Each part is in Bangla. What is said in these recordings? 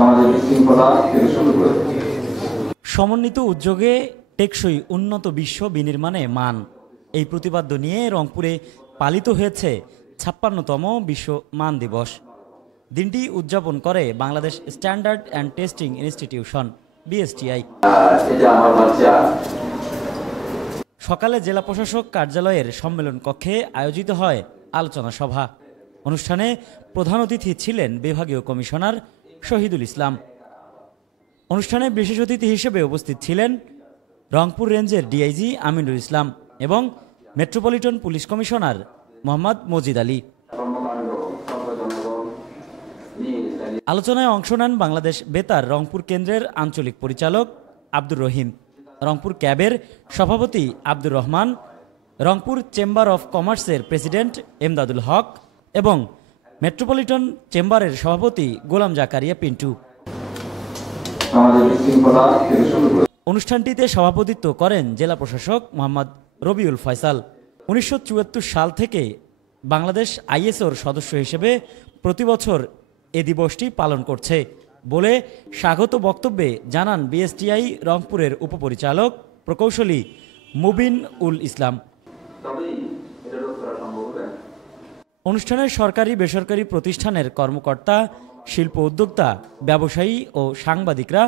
সমাজে বিশৃঙ্খলা থেকে শুরু করে সমন্বিত উদ্যোগে টেকসই উন্নত বিশ্ব বিনির্মাণে মান এই প্রতিপাদ্য নিয়ে রংপুরে পালিত হয়েছে ৫৬তম বিশ্ব মান দিবস। দিনটি উদযাপন করে Bangladesh standard and testing institution BSTI. সকালে জেলা প্রশাসক কার্যালয়ের সম্মেলন কক্ষে আয়োজিত হয় আলোচনা সভা। অনুষ্ঠানে প্রধান অতিথি ছিলেন বিভাগীয় কমিশনার শহীদুল ইসলাম। অনুষ্ঠানে বিশেষ অতিথি হিসেবে উপস্থিত ছিলেন রংপুর রেঞ্জের ডিআইজি আমিনুল ইসলাম এবং metropolitan police commissioner Mohammad Majid Ali. আলোচনায় অংশ নেন বাংলাদেশ বেতার রংপুর কেন্দ্রের আঞ্চলিক পরিচালক আব্দুর রহিম, রংপুর ক্যাবের সভাপতি আব্দুর রহমান, রংপুর চেম্বার অফ কমার্সের প্রেসিডেন্ট এমদাদুল হক এবং মেট্রোপলিটন চেম্বারের সভাপতি গোলাম জাকারিয়া পিন্টু। অনুষ্ঠানটিতে সভাপতিত্ব করেন জেলা প্রশাসক মোহাম্মদ রবিউল ফয়সাল। ১৯৭৪ সাল থেকে বাংলাদেশ আইএসওর সদস্য হিসেবে প্রতি বছর এ দিবসটি পালন করছে বলে স্বাগত বক্তব্যে জানান বিএসটিআই রংপুরের উপপরিচালক প্রকৌশলী মুবিন উল ইসলাম। অনুষ্ঠানে সরকারি বেসরকারি প্রতিষ্ঠানের কর্মকর্তা, শিল্প উদ্যোক্তা, ব্যবসায়ী ও সাংবাদিকরা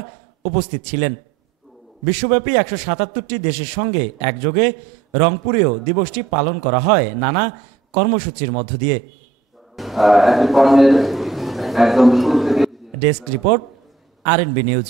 উপস্থিত ছিলেন। বিশ্বব্যাপী ১৭৭টি দেশের সঙ্গে একযোগে রংপুরেও দিবসটি পালন করা হয় নানা কর্মসূচির মধ্য দিয়ে। Desk report, RNB news.